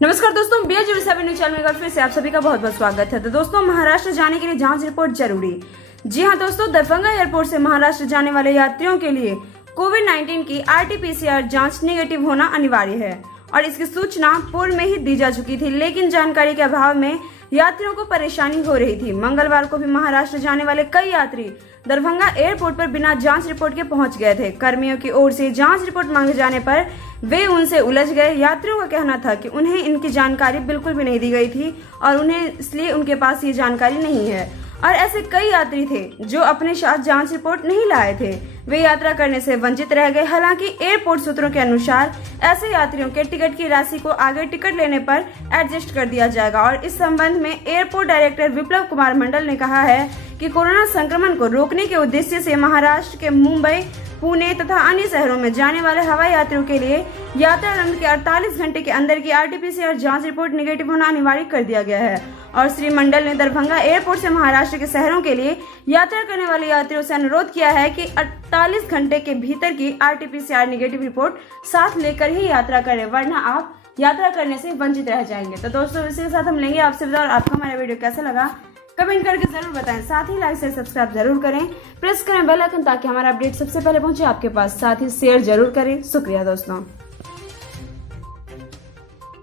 नमस्कार दोस्तों, BH7 news channel में फिर से आप सभी का बहुत बहुत स्वागत है। तो दोस्तों, महाराष्ट्र जाने के लिए जांच रिपोर्ट जरूरी। जी हां दोस्तों, दरभंगा एयरपोर्ट से महाराष्ट्र जाने वाले यात्रियों के लिए कोविड-19 की RT-PCR जांच नेगेटिव होना अनिवार्य है और इसकी सूचना पूर्व में ही दी जा चुकी थी, लेकिन जानकारी के अभाव में यात्रियों को परेशानी हो रही थी। मंगलवार को भी महाराष्ट्र जाने वाले कई यात्री दरभंगा एयरपोर्ट पर बिना जांच रिपोर्ट के पहुंच गए थे। कर्मियों की ओर से जांच रिपोर्ट मांगे जाने पर वे उनसे उलझ गए। यात्रियों का कहना था कि उन्हें इनकी जानकारी बिल्कुल भी नहीं दी गई थी और उन्हें इसलिए उनके पास ये जानकारी नहीं है। और ऐसे कई यात्री थे जो अपने साथ जांच रिपोर्ट नहीं लाए थे, वे यात्रा करने से वंचित रह गए। हालांकि एयरपोर्ट सूत्रों के अनुसार ऐसे यात्रियों के टिकट की राशि को आगे टिकट लेने पर एडजस्ट कर दिया जाएगा। और इस संबंध में एयरपोर्ट डायरेक्टर विप्लव कुमार मंडल ने कहा है कि कोरोना संक्रमण को रोकने के उद्देश्य से महाराष्ट्र के मुंबई, पुणे तथा अन्य शहरों में जाने वाले हवाई यात्रियों के लिए यात्रारंभ के 48 घंटे के अंदर की RT-PCR जांच रिपोर्ट नेगेटिव होना अनिवार्य कर दिया गया है। और श्री मंडल ने दरभंगा एयरपोर्ट से महाराष्ट्र के शहरों के लिए यात्रा करने वाले यात्रियों से अनुरोध किया है कि 48 घंटे के भीतर की RT-PCR नेगेटिव रिपोर्ट साथ लेकर ही यात्रा करें, वरना आप यात्रा करने से वंचित रह जाएंगे। तो दोस्तों, इसी के साथ हम लेंगे आपसे विदा और आपको हमारा वीडियो कैसा लगा कमेंट करके जरूर बताएं। साथ ही लाइक से सब्सक्राइब जरूर करें, प्रेस करें बेल आइकन ताकि हमारा अपडेट सबसे पहले पहुंचे आपके पास। साथ ही शेयर जरूर करें। शुक्रिया दोस्तों।